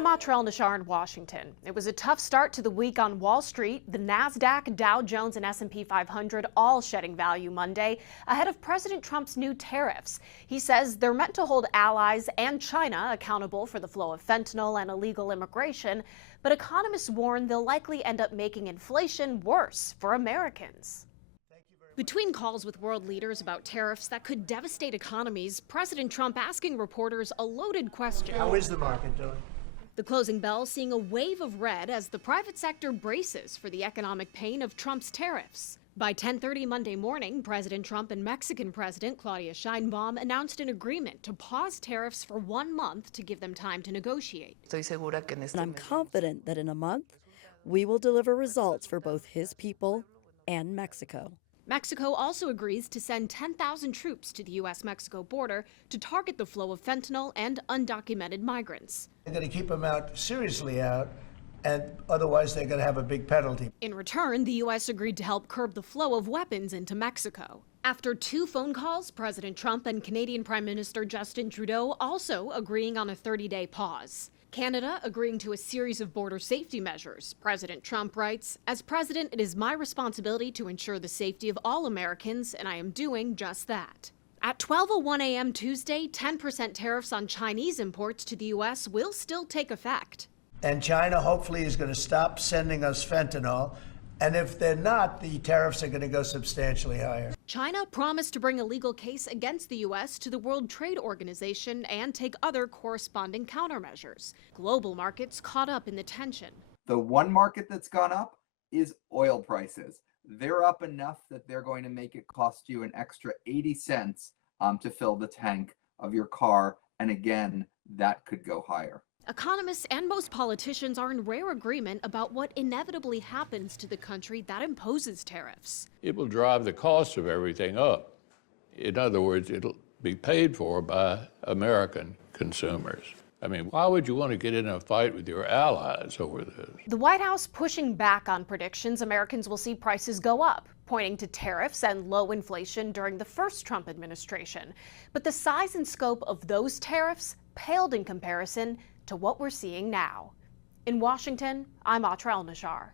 I'm Atrell Nashar in Washington. It was a tough start to the week on Wall Street. The Nasdaq, Dow Jones, and S&P 500 all shedding value Monday ahead of President Trump's new tariffs. He says they're meant to hold allies and China accountable for the flow of fentanyl and illegal immigration, but economists warn they'll likely end up making inflation worse for Americans. Between calls with world leaders about tariffs that could devastate economies, President Trump asking reporters a loaded question. How is the market doing? The closing bell seeing a wave of red as the private sector braces for the economic pain of Trump's tariffs. By 10:30 Monday morning, President Trump and Mexican President Claudia Sheinbaum announced an agreement to pause tariffs for 1 month to give them time to negotiate. And I'm confident that in a month, we will deliver results for both his people and Mexico. Mexico also agrees to send 10,000 troops to the U.S.-Mexico border to target the flow of fentanyl and undocumented migrants. They're going to keep them out, seriously out, and otherwise they're going to have a big penalty. In return, the U.S. agreed to help curb the flow of weapons into Mexico. After 2 phone calls, President Trump and Canadian Prime Minister Justin Trudeau also agreeing on a 30-day pause. Canada agreeing to a series of border safety measures. President Trump writes, "As president, it is my responsibility to ensure the safety of all Americans, and I am doing just that." At 12:01 a.m. Tuesday, 10% tariffs on Chinese imports to the U.S. will still take effect. And China hopefully is going to stop sending us fentanyl. And if they're not, the tariffs are going to go substantially higher. China promised to bring a legal case against the U.S. to the World Trade Organization and take other corresponding countermeasures. Global markets caught up in the tension. The one market that's gone up is oil prices. They're up enough that they're going to make it cost you an extra 80 cents to fill the tank of your car. And again, that could go higher. Economists and most politicians are in rare agreement about what inevitably happens to the country that imposes tariffs. It will drive the cost of everything up. In other words, it'll be paid for by American consumers. I mean, why would you want to get in a fight with your allies over this? The White House pushing back on predictions Americans will see prices go up, pointing to tariffs and low inflation during the first Trump administration. But the size and scope of those tariffs paled in comparison to what we're seeing now. In Washington, I'm Atrell Nashar.